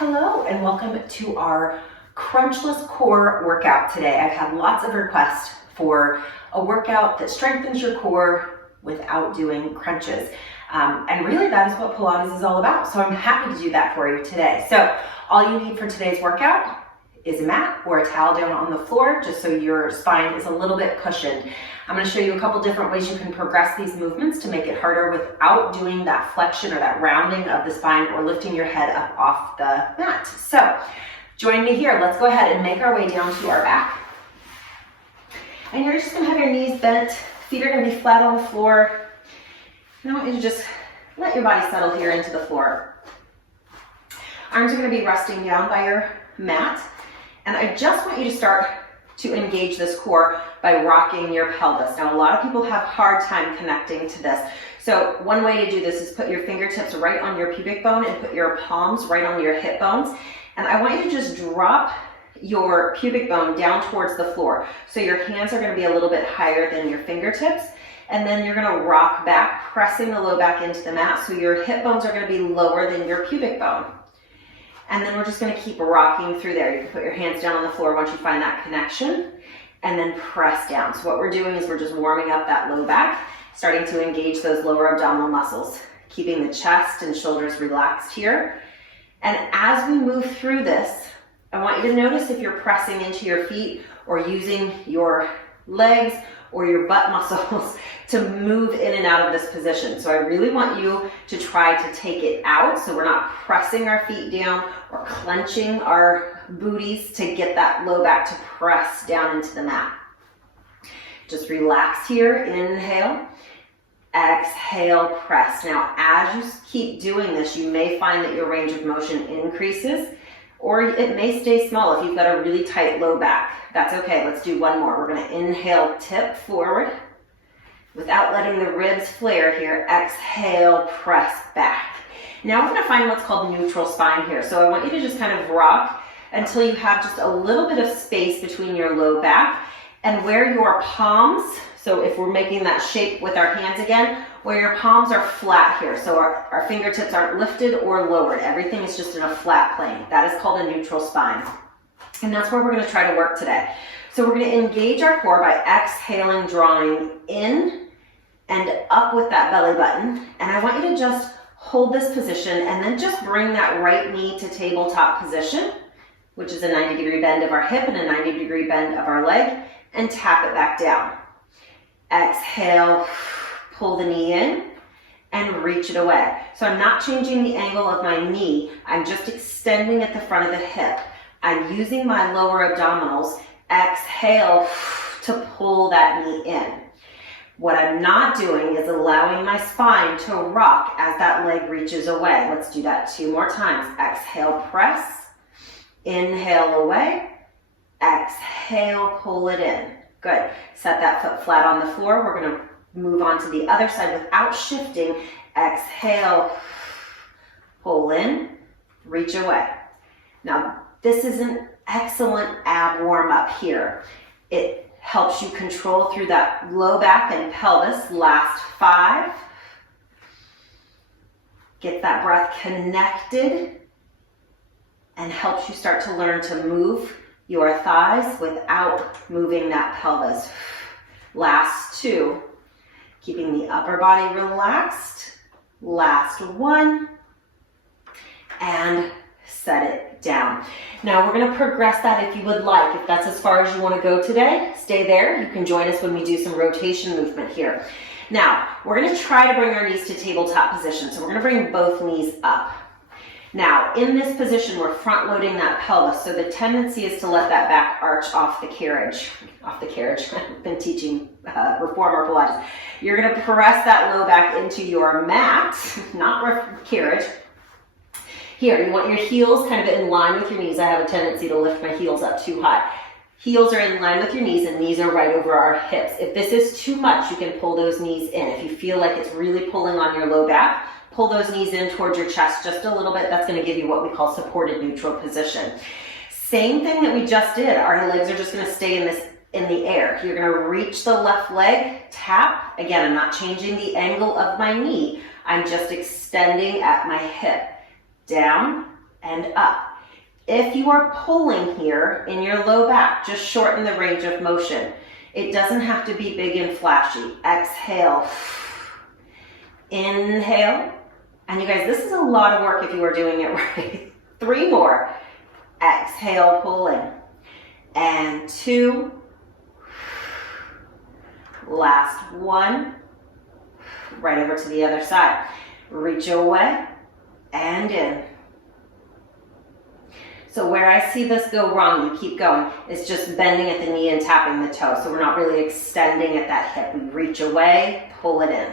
Hello and welcome to our Crunchless Core workout today. I've had lots of requests for a workout that strengthens your core without doing crunches. And really that is what Pilates is all about. So I'm happy to do that for you today. So all you need for today's workout is a mat or a towel down on the floor, just so your spine is a little bit cushioned. I'm going to show you a couple different ways you can progress these movements to make it harder without doing that flexion or that rounding of the spine or lifting your head up off the mat. So join me here. Let's go ahead and make our way down to our back. And you're just going to have your knees bent, feet are going to be flat on the floor. And I want you to just let your body settle here into the floor. Arms are going to be resting down by your mat. And I just want you to start to engage this core by rocking your pelvis. Now, a lot of people have a hard time connecting to this. So one way to do this is put your fingertips right on your pubic bone and put your palms right on your hip bones. And I want you to just drop your pubic bone down towards the floor. So your hands are going to be a little bit higher than your fingertips. And then you're going to rock back, pressing the low back into the mat. So your hip bones are going to be lower than your pubic bone. And then we're just going to keep rocking through there. You can put your hands down on the floor once you find that connection, and then press down. So what we're doing is we're just warming up that low back, starting to engage those lower abdominal muscles, keeping the chest and shoulders relaxed here. And as we move through this, I want you to notice if you're pressing into your feet or using your legs or your butt muscles to move in and out of this position. So I really want you to try to take it out so we're not pressing our feet down or clenching our booties to get that low back to press down into the mat. Just relax here, inhale, exhale, press. Now, as you keep doing this, you may find that your range of motion increases, or it may stay small if you've got a really tight low back. That's okay. Let's do one more. We're going to inhale, tip forward without letting the ribs flare here. Exhale, press back. Now we're going to find what's called neutral spine here. So I want you to just kind of rock until you have just a little bit of space between your low back and where your palms, so if we're making that shape with our hands again, where your palms are flat here. So our fingertips aren't lifted or lowered. Everything is just in a flat plane. That is called a neutral spine. And that's where we're going to try to work today. So we're going to engage our core by exhaling, drawing in and up with that belly button. And I want you to just hold this position and then just bring that right knee to tabletop position, which is a 90-degree bend of our hip and a 90-degree bend of our leg, and tap it back down. Exhale, pull the knee in and reach it away. So I'm not changing the angle of my knee. I'm just extending at the front of the hip. I'm using my lower abdominals. Exhale to pull that knee in. What I'm not doing is allowing my spine to rock as that leg reaches away. Let's do that 2 more times. Exhale, press. Inhale away. Exhale, pull it in. Good. Set that foot flat on the floor. We're going to move on to the other side without shifting. Exhale, pull in, reach away. Now, this is an excellent ab warm-up here. It helps you control through that low back and pelvis. Last 5. Get that breath connected and helps you start to learn to move your thighs without moving that pelvis. Last 2. Keeping the upper body relaxed. Last 1. And set it down. Now we're going to progress that if you would like. If that's as far as you want to go today, stay there. You can join us when we do some rotation movement here. Now, we're going to try to bring our knees to tabletop position. So we're going to bring both knees up. Now, in this position, we're front loading that pelvis. So the tendency is to let that back arch off the carriage. Off the carriage. I've been teaching reformer Pilates. You're going to press that low back into your mat, not carriage. Here, you want your heels kind of in line with your knees. I have a tendency to lift my heels up too high. Heels are in line with your knees and knees are right over our hips. If this is too much, you can pull those knees in. If you feel like it's really pulling on your low back, pull those knees in towards your chest just a little bit. That's going to give you what we call supported neutral position. Same thing that we just did. Our legs are just going to stay in the air. You're going to reach the left leg, tap. Again, I'm not changing the angle of my knee. I'm just extending at my hip. Down and up. If you are pulling here in your low back, just shorten the range of motion. It doesn't have to be big and flashy. Exhale. Inhale. And you guys, this is a lot of work if you are doing it right. 3 more. Exhale, pulling. And 2. Last 1. Right over to the other side. Reach away and in. So where I see this go wrong, you keep going, is just bending at the knee and tapping the toe. So we're not really extending at that hip. We reach away, pull it in.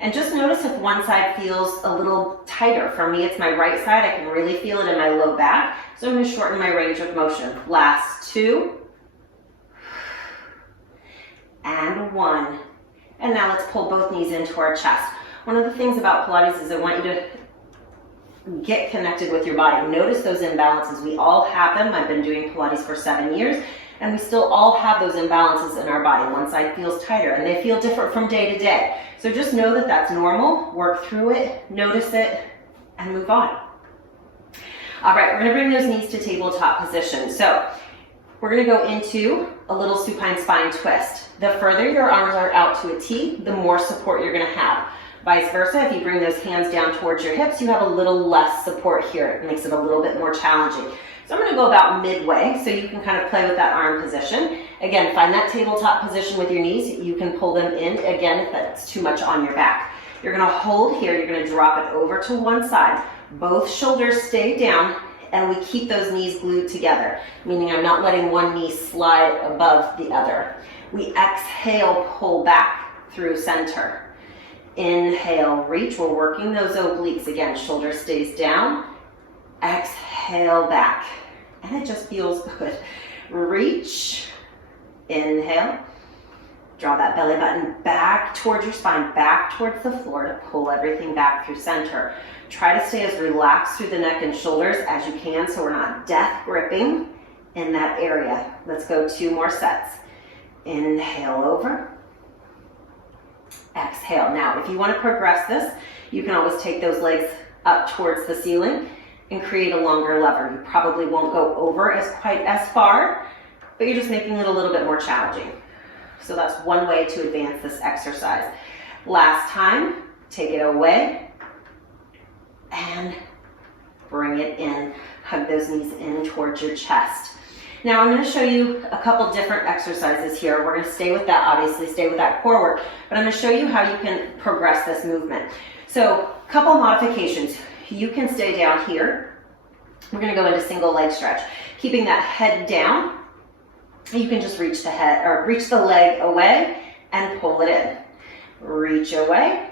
And just notice if one side feels a little tighter. For me, it's my right side. I can really feel it in my low back. So I'm going to shorten my range of motion. Last 2. And 1. And now let's pull both knees into our chest. One of the things about Pilates is I want you to get connected with your body. Notice those imbalances. We all have them. I've been doing Pilates for 7 years, and we still all have those imbalances in our body. One side feels tighter, and they feel different from day to day. So just know that that's normal. Work through it, notice it, and move on. All right, we're going to bring those knees to tabletop position. So we're going to go into a little supine spine twist. The further your arms are out to a T, the more support you're going to have. Vice versa, if you bring those hands down towards your hips, you have a little less support here. It makes it a little bit more challenging. So I'm going to go about midway so you can kind of play with that arm position. Again, find that tabletop position with your knees. You can pull them in, again, if that's too much on your back. You're going to hold here. You're going to drop it over to one side. Both shoulders stay down, and we keep those knees glued together, meaning I'm not letting one knee slide above the other. We exhale, pull back through center. Inhale, reach. We're working those obliques. Again, shoulder stays down. Exhale, back. And it just feels good. Reach. Inhale. Draw that belly button back towards your spine, back towards the floor to pull everything back through center. Try to stay as relaxed through the neck and shoulders as you can so we're not death gripping in that area. Let's go 2 more sets. Inhale over. Exhale. Now, if you want to progress this, you can always take those legs up towards the ceiling and create a longer lever. You probably won't go over quite as far, but you're just making it a little bit more challenging. So that's one way to advance this exercise. Last time, take it away and bring it in. Hug those knees in towards your chest. Now I'm going to show you a couple different exercises here. We're going to stay with that, obviously stay with that core work, but I'm going to show you how you can progress this movement. So a couple modifications. You can stay down here. We're going to go into single leg stretch. Keeping that head down, you can just reach the head or reach the leg away and pull it in. Reach away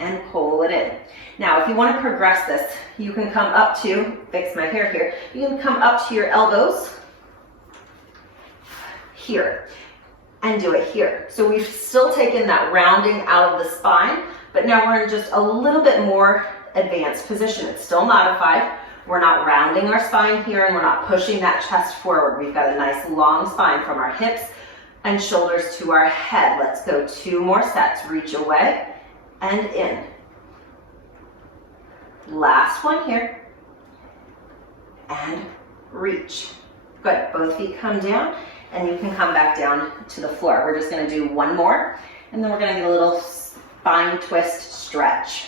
and pull it in. Now, if you want to progress this, you can come up to, fix my hair here, you can come up to your elbows here and do it here. So we've still taken that rounding out of the spine, but now we're in just a little bit more advanced position. It's still modified. We're not rounding our spine here and we're not pushing that chest forward. We've got a nice long spine from our hips and shoulders to our head. Let's go 2 more sets. Reach away and in. Last one here. And reach. Good. Both feet come down. And you can come back down to the floor. We're just going to do 1 more, and then we're going to get a little spine twist stretch.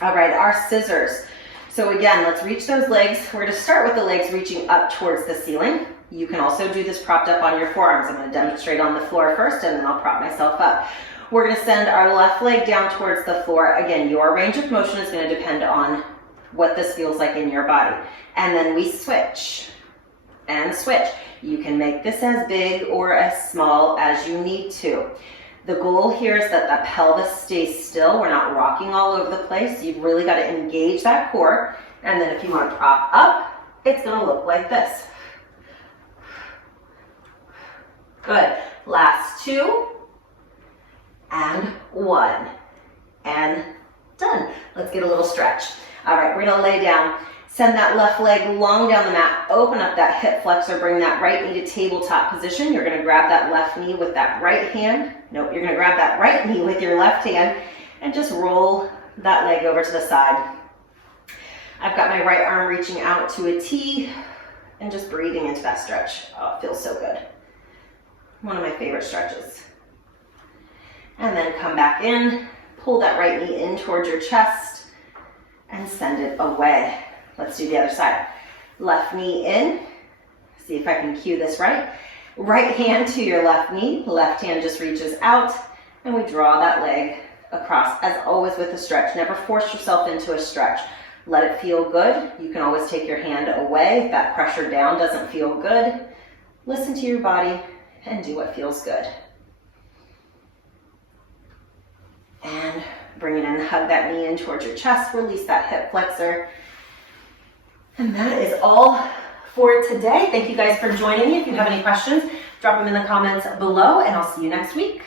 All right, our scissors. So again, let's reach those legs. We're going to start with the legs reaching up towards the ceiling. You can also do this propped up on your forearms. I'm going to demonstrate on the floor first, and then I'll prop myself up. We're going to send our left leg down towards the floor. Again, your range of motion is going to depend on what this feels like in your body. And then we switch and switch. You can make this as big or as small as you need to. The goal here is that the pelvis stays still. We're not rocking all over the place. You've really got to engage that core. And then if you want to prop up, it's going to look like this. Good. Last 2 and 1 and done. Let's get a little stretch. All right, we're going to lay down. Send that left leg long down the mat, open up that hip flexor, bring that right knee to tabletop position. You're gonna grab that left knee with that right hand. Nope, you're gonna grab that right knee with your left hand and just roll that leg over to the side. I've got my right arm reaching out to a T and just breathing into that stretch. Oh, it feels so good. One of my favorite stretches. And then come back in, pull that right knee in towards your chest and send it away. Let's do the other side. Left knee in. See if I can cue this right. Right hand to your left knee. Left hand just reaches out and we draw that leg across. As always with a stretch, never force yourself into a stretch. Let it feel good. You can always take your hand away if that pressure down doesn't feel good. Listen to your body and do what feels good. And bring it in, hug that knee in towards your chest, release that hip flexor. And that is all for today. Thank you guys for joining me. If you have any questions, drop them in the comments below and I'll see you next week.